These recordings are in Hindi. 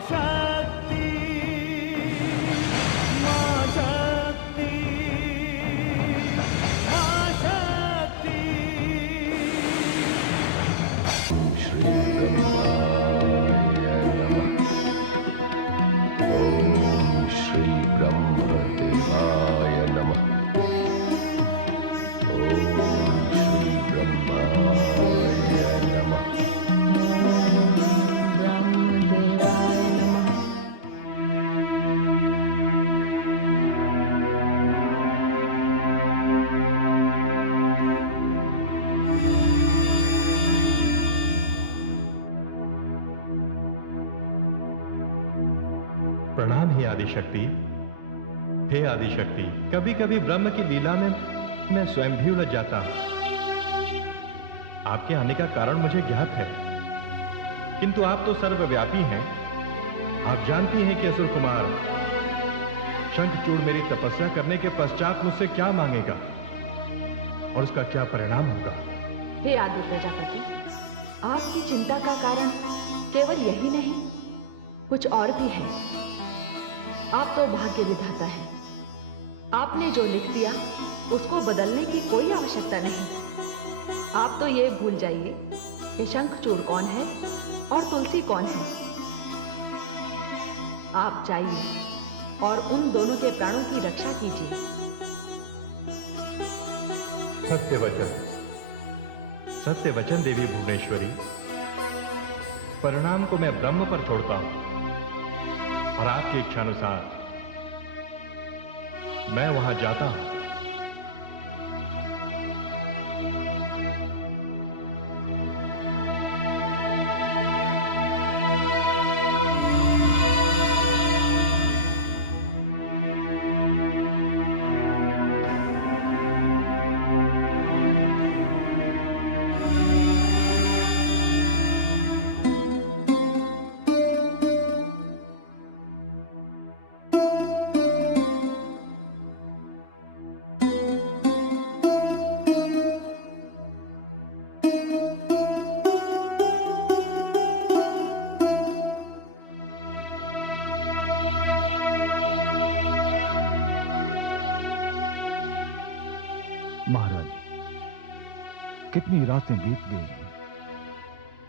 शक्ति, मां शक्ति, मां शक्ति। श्री ब्रह्माय नमः। ओम श्री ब्रह्मदेवाय नमः। ओम श्री ब्रह्माय नमः। ब्रह्मदेवाय नमः। प्रणाम हे आदिशक्ति। हे आदिशक्ति, कभी कभी ब्रह्म की लीला में मैं स्वयं भी उलझ जाता हूं। आपके आने का कारण मुझे ज्ञात है, किंतु आप तो सर्वव्यापी हैं। आप जानती हैं कि असुर कुमार शंखचूड़ मेरी तपस्या करने के पश्चात मुझसे क्या मांगेगा और उसका क्या परिणाम होगा। हे आदि प्रजापति, आपकी चिंता का कारण केवल यही नहीं, कुछ और भी है। आप तो भाग्य विधाता हैं। आपने जो लिख दिया उसको बदलने की कोई आवश्यकता नहीं। आप तो ये भूल जाइए कि शंखचूड़ कौन है और तुलसी कौन है। आप जाइए और उन दोनों के प्राणों की रक्षा कीजिए। सत्य वचन, सत्य वचन देवी भुवनेश्वरी। परिणाम को मैं ब्रह्म पर छोड़ता हूं और आपकी इच्छानुसार मैं वहां जाता हूं। कितनी रातें बीत गई हैं।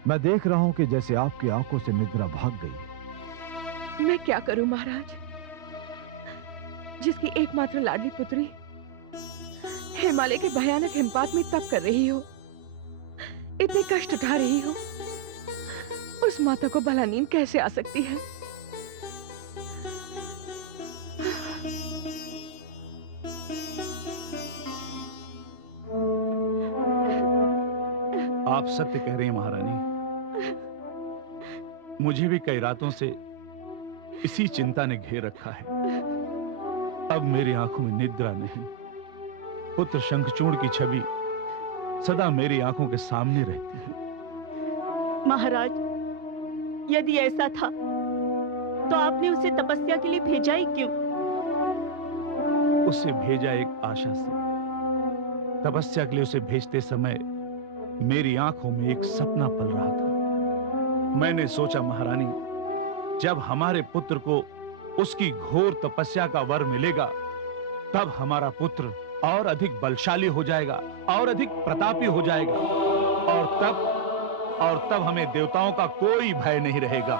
मैं देख रहा हूं कि जैसे आपकी आंखों से निद्रा भाग गई। मैं क्या करूं महाराज, जिसकी एकमात्र लाडली पुत्री हिमालय के भयानक हिमपात में तप कर रही हो, इतने कष्ट उठा रही हो, उस माता को भला नींद कैसे आ सकती है। आप सत्य कह रहे हैं महारानी। मुझे भी कई रातों से इसी चिंता ने घेर रखा है। अब मेरी आंखों में निद्रा नहीं, पुत्र शंखचूड़ की छवि सदा मेरी आंखों के सामने रहती है। महाराज, यदि ऐसा था तो आपने उसे तपस्या के लिए भेजा ही क्यों? उसे भेजा एक आशा से। तपस्या के लिए उसे भेजते समय मेरी आंखों में एक सपना पल रहा था। मैंने सोचा महारानी, जब हमारे पुत्र को उसकी घोर तपस्या का वर मिलेगा, तब हमारा पुत्र और अधिक बलशाली हो जाएगा और अधिक प्रतापी हो जाएगा, और तब हमें देवताओं का कोई भय नहीं रहेगा।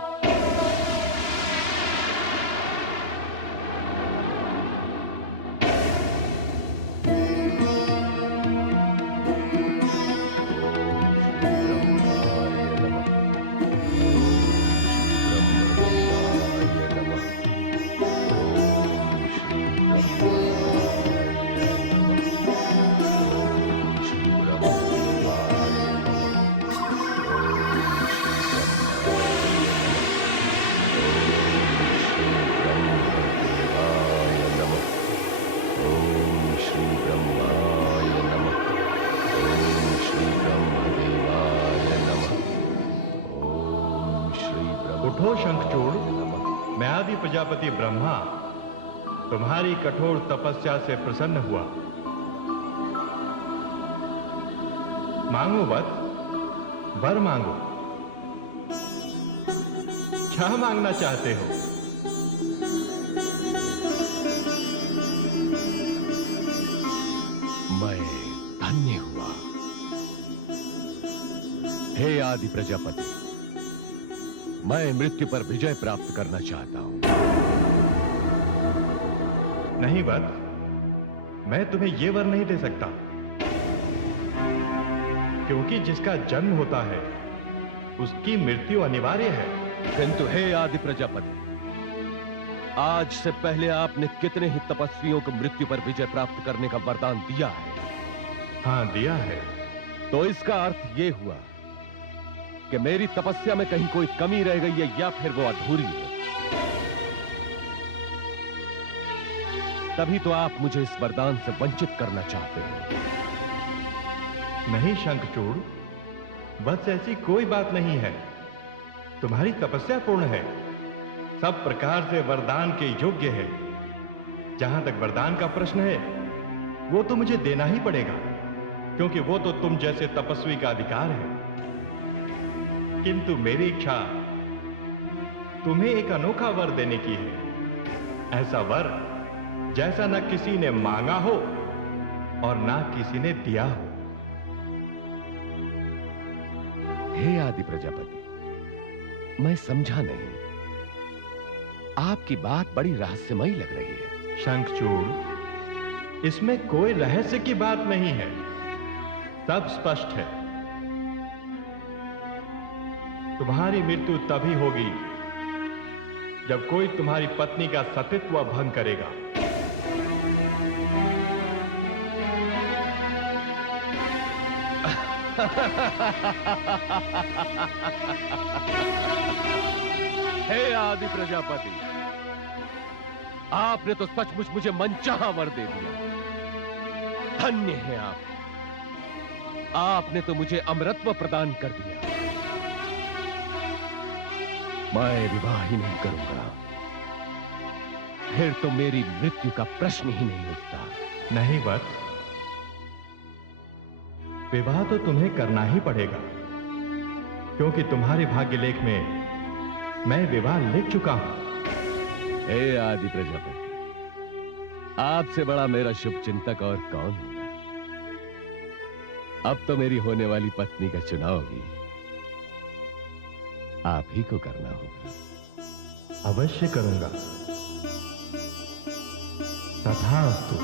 उठो शंखचूड़, मैं आदि प्रजापति ब्रह्मा तुम्हारी कठोर तपस्या से प्रसन्न हुआ। मांगो वत्स, वर मांगो। क्या मांगना चाहते हो? मैं धन्य हुआ। हे आदि प्रजापति, मैं मृत्यु पर विजय प्राप्त करना चाहता हूं। नहीं वत्स, मैं तुम्हें यह वर नहीं दे सकता, क्योंकि जिसका जन्म होता है उसकी मृत्यु अनिवार्य है। किंतु हे आदि प्रजापति, आज से पहले आपने कितने ही तपस्वियों को मृत्यु पर विजय प्राप्त करने का वरदान दिया है। हाँ, दिया है। तो इसका अर्थ यह हुआ कि मेरी तपस्या में कहीं कोई कमी रह गई है या फिर वो अधूरी है। तभी तो आप मुझे इस वरदान से वंचित करना चाहते हैं। नहीं शंखचूड़, बस ऐसी कोई बात नहीं है। तुम्हारी तपस्या पूर्ण है, सब प्रकार से वरदान के योग्य है। जहां तक वरदान का प्रश्न है, वो तो मुझे देना ही पड़ेगा, क्योंकि वो तो तुम जैसे तपस्वी का अधिकार है। किंतु मेरी इच्छा तुम्हें एक अनोखा वर देने की है। ऐसा वर जैसा न किसी ने मांगा हो और ना किसी ने दिया हो। हे आदि प्रजापति, मैं समझा नहीं। आपकी बात बड़ी रहस्यमयी लग रही है। शंखचूड़, इसमें कोई रहस्य की बात नहीं है, सब स्पष्ट है। तुम्हारी मृत्यु तभी होगी जब कोई तुम्हारी पत्नी का सतीत्व भंग करेगा। हे आदि प्रजापति, आपने तो सचमुच मुझे मनचाहा वर दे दिया। धन्य है आप। आपने तो मुझे अमरत्व प्रदान कर दिया। मैं विवाह ही नहीं करूंगा, फिर तो मेरी मृत्यु का प्रश्न ही नहीं उठता। नहीं वत्स, विवाह तो तुम्हें करना ही पड़ेगा, क्योंकि तुम्हारे भाग्य लेख में मैं विवाह लिख चुका हूं। हे आदि प्रजापति, आपसे बड़ा मेरा शुभ चिंतक और कौन होगा। अब तो मेरी होने वाली पत्नी का चुनाव भी आप ही को करना होगा। अवश्य करूंगा। तथास्तु।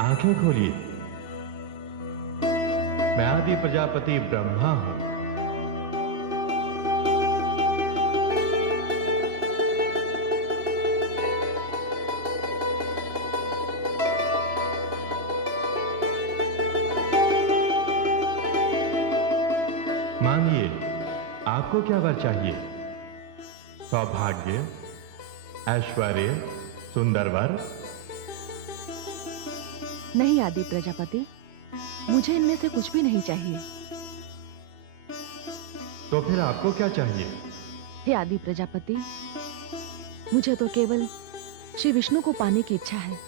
आंखें खोलिए। मैं आदि प्रजापति ब्रह्मा हूं। मानिए, आपको क्या वर चाहिए? सौभाग्य, ऐश्वर्य, सुंदर वर? नहीं आदि प्रजापति, मुझे इनमें से कुछ भी नहीं चाहिए। तो फिर आपको क्या चाहिए? हे आदि प्रजापति, मुझे तो केवल श्री विष्णु को पाने की इच्छा है।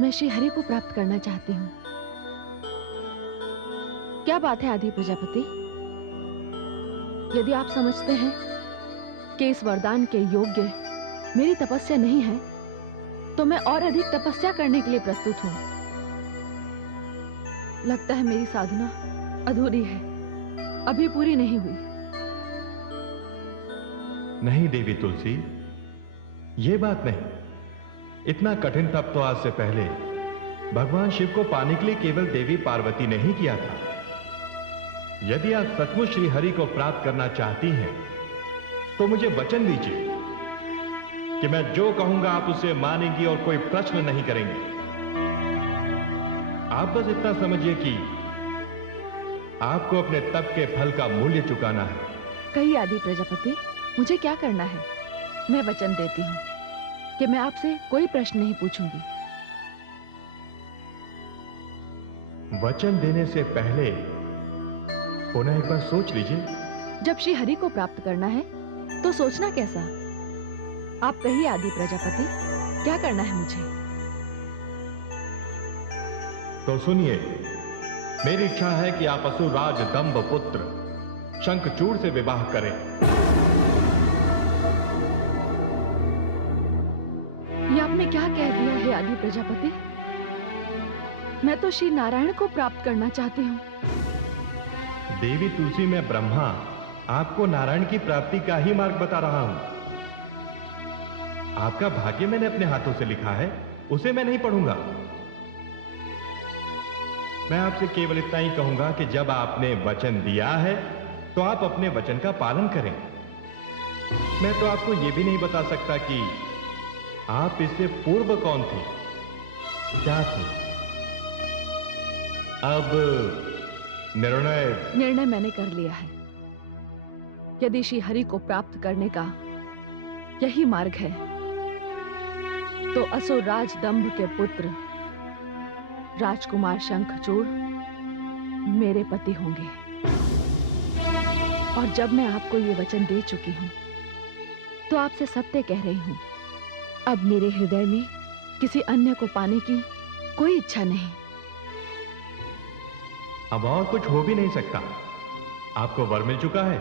मैं श्री हरि को प्राप्त करना चाहती हूँ। क्या बात है आदि प्रजापति? यदि आप समझते हैं कि इस वरदान के योग्य मेरी तपस्या नहीं है, तो मैं और अधिक तपस्या करने के लिए प्रस्तुत हूं। लगता है मेरी साधना अधूरी है, अभी पूरी नहीं हुई। नहीं देवी तुलसी, ये बात नहीं। इतना कठिन तप तो आज से पहले भगवान शिव को पाने के लिए केवल देवी पार्वती ने ही किया था। यदि आप सचमुच श्री हरि को प्राप्त करना चाहती हैं, तो मुझे वचन दीजिए कि मैं जो कहूंगा आप उसे मानेंगी और कोई प्रश्न नहीं करेंगे। आप बस इतना समझिए कि आपको अपने तप के फल का मूल्य चुकाना है। कहिए आदि प्रजापति, मुझे क्या करना है? मैं वचन देती हूँ कि मैं आपसे कोई प्रश्न नहीं पूछूंगी। वचन देने से पहले पुनः एक बार सोच लीजिए। जब श्री हरि को प्राप्त करना है तो सोचना कैसा? आप कहिए आदि प्रजापति, क्या करना है मुझे? तो सुनिए, मेरी इच्छा है कि आप असुरराज दंभ पुत्र शंखचूड़ से विवाह करें। ये आपने क्या कह दिया है आदि प्रजापति? मैं तो श्री नारायण को प्राप्त करना चाहती हूँ। देवी तुलसी में ब्रह्मा आपको नारायण की प्राप्ति का ही मार्ग बता रहा हूं। आपका भाग्य मैंने अपने हाथों से लिखा है, उसे मैं नहीं पढ़ूंगा। मैं आपसे केवल इतना ही कहूंगा कि जब आपने वचन दिया है तो आप अपने वचन का पालन करें। मैं तो आपको यह भी नहीं बता सकता कि आप इससे पूर्व कौन थे, क्या थे। अब निर्णय मैंने कर लिया है। यदि श्री हरि को प्राप्त करने का यही मार्ग है तो असुर राज दंभ के पुत्र राजकुमार शंखचूड़ मेरे पति होंगे। और जब मैं आपको ये वचन दे चुकी हूं तो आपसे सत्य कह रही हूं, अब मेरे हृदय में किसी अन्य को पाने की कोई इच्छा नहीं। अब और कुछ हो भी नहीं सकता। आपको वर मिल चुका है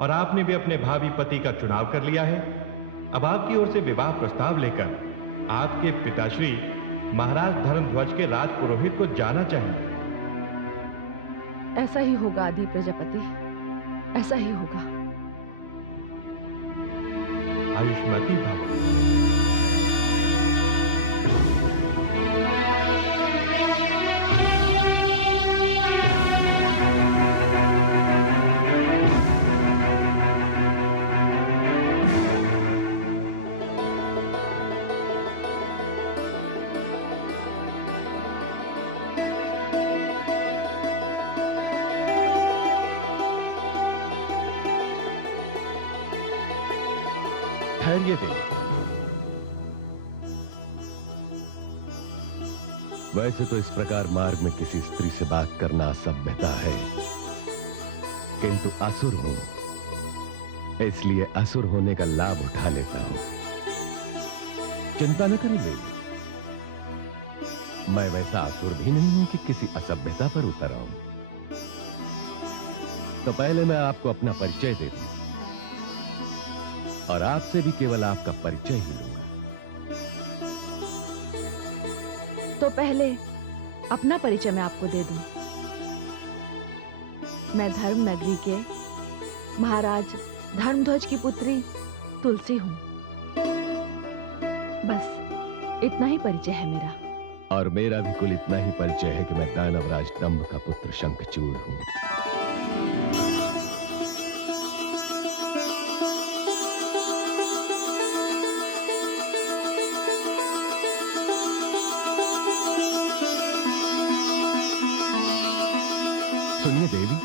और आपने भी अपने भावी पति का चुनाव कर लिया है। अब आपकी ओर से विवाह प्रस्ताव लेकर आपके पिताश्री महाराज धर्मध्वज के राजपुरोहित को जाना चाहिए। ऐसा ही होगा आदि प्रजापति, ऐसा ही होगा। आयुष्मती भव। ठहरिए देवी, वैसे तो इस प्रकार मार्ग में किसी स्त्री से बात करना असभ्यता है, किंतु असुर हूं, इसलिए असुर होने का लाभ उठा लेता हूं। चिंता न करें देवी, मैं वैसा असुर भी नहीं हूं कि किसी असभ्यता पर उतर आऊं। तो पहले मैं आपको अपना परिचय दे दूं और आपसे भी केवल आपका परिचय ही लूंगा। तो पहले अपना परिचय मैं आपको दे दूं। मैं धर्म नगरी के महाराज धर्मध्वज की पुत्री तुलसी हूं। बस इतना ही परिचय है मेरा। और मेरा भी कुल इतना ही परिचय है कि मैं दानवराज दंभ का पुत्र शंखचूड़ हूं। सुनिए देवी,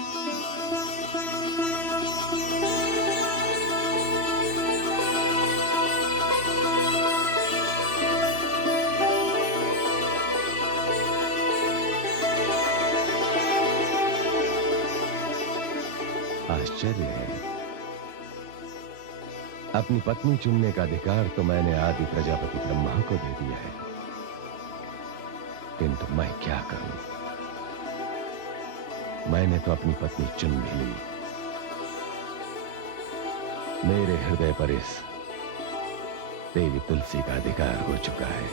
आश्चर्य है, अपनी पत्नी चुनने का अधिकार तो मैंने आदि प्रजापति ब्रह्मा को दे दिया है, किंतु मैं क्या करूं? मैंने तो अपनी पत्नी चुन भी ली। मेरे हृदय पर इस देवी तुलसी का अधिकार हो चुका है।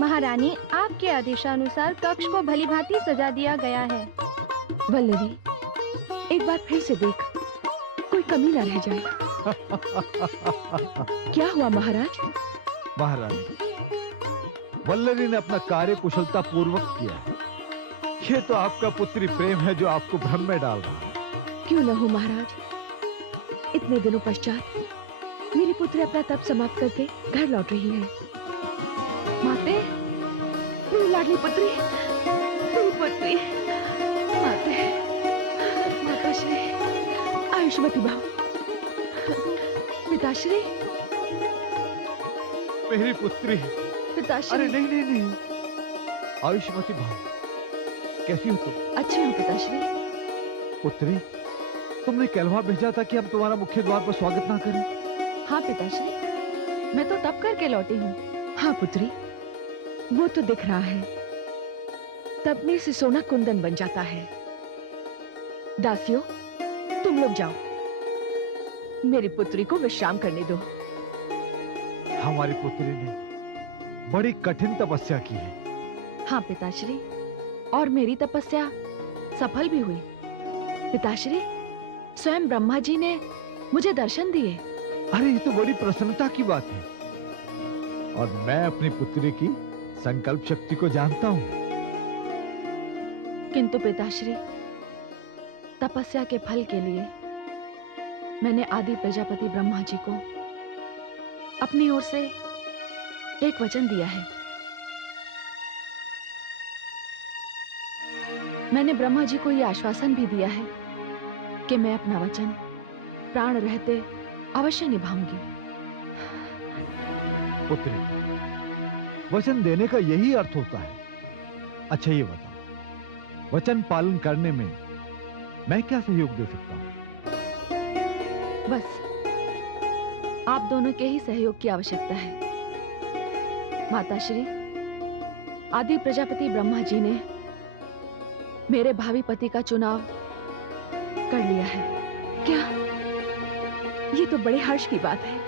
महारानी, आपके आदेशानुसार कक्ष को भलीभांति सजा दिया गया है। वल्लरी, एक बार फिर से देख, कोई कमी ना रह जाए। क्या हुआ महाराज? महारानी, वल्लरी ने अपना कार्य कुशलता पूर्वक किया है। ये तो आपका पुत्री प्रेम है जो आपको भ्रम में डाल रहा है। क्यों न हो महाराज, इतने दिनों पश्चात मेरी पुत्री अपना तप समाप्त करके घर लौट रही है। माते, मेरी लाडली पुत्री, मेरी पुत्री, माते, माताश्री, आयुष्मती भाव, पिताश्री, मेरी पुत्री। पिताश्री। अरे नहीं नहीं नहीं, आयुष्मती भाव, कैसी हो तुम? अच्छी हूँ पिताश्री। पुत्री, तुमने कहलवा भेजा था कि हम तुम्हारा मुख्य द्वार पर स्वागत ना करें। हाँ पिताश्री, मैं तो तब करके लौटी हूँ। हाँ पुत्री, वो तो दिख रहा है। तपने से सोना कुंदन बन जाता है। दासियों, तुम लोग जाओ, मेरी पुत्री को विश्राम करने दो। हमारी पुत्री ने बड़ी कठिन तपस्या की है। हाँ पिताश्री, और मेरी तपस्या सफल भी हुई। पिताश्री, स्वयं ब्रह्मा जी ने मुझे दर्शन दिए। अरे ये तो बड़ी प्रसन्नता की बात है। और मैं अपनी पुत्री की संकल्प शक्ति को जानता हूँ। किंतु पिताश्री, तपस्या के फल के लिए मैंने आदि प्रजापति ब्रह्मा जी को अपनी ओर से एक वचन दिया है। मैंने ब्रह्मा जी को यह आश्वासन भी दिया है कि मैं अपना वचन प्राण रहते अवश्य निभाऊंगी। पुत्री, वचन देने का यही अर्थ होता है। अच्छा ये बताओ, वचन पालन करने में मैं क्या सहयोग दे सकता हूं? बस आप दोनों के ही सहयोग की आवश्यकता है। माताश्री, आदि प्रजापति ब्रह्मा जी ने मेरे भावी पति का चुनाव कर लिया है। क्या? ये तो बड़े हर्ष की बात है।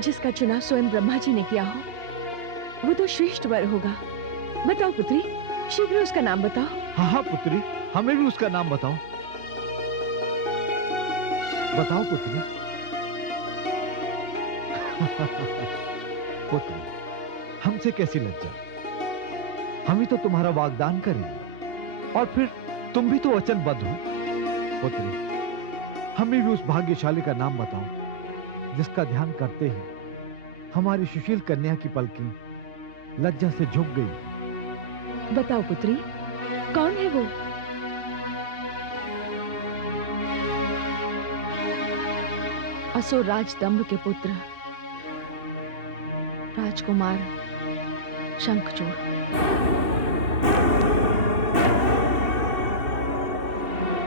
जिसका चुनाव स्वयं ब्रह्मा जी ने किया हो, वो तो श्रेष्ठ वर होगा। बताओ पुत्री, शीघ्र उसका नाम बताओ। हाँ हाँ पुत्री, हमें भी उसका नाम बताओ। बताओ पुत्री। पुत्री, हमसे कैसी लज्जा। हम ही तो तुम्हारा वाग्दान करेंगे और फिर तुम भी तो वचनबद्ध हो। पुत्री, हमें भी उस भाग्यशाली का नाम बताओ जिसका ध्यान करते ही हमारी सुशील कन्या की पलकें लज्जा से झुक गई। बताओ पुत्री, कौन है वो? असुर राज दंभ के पुत्र राजकुमार शंखचूड़।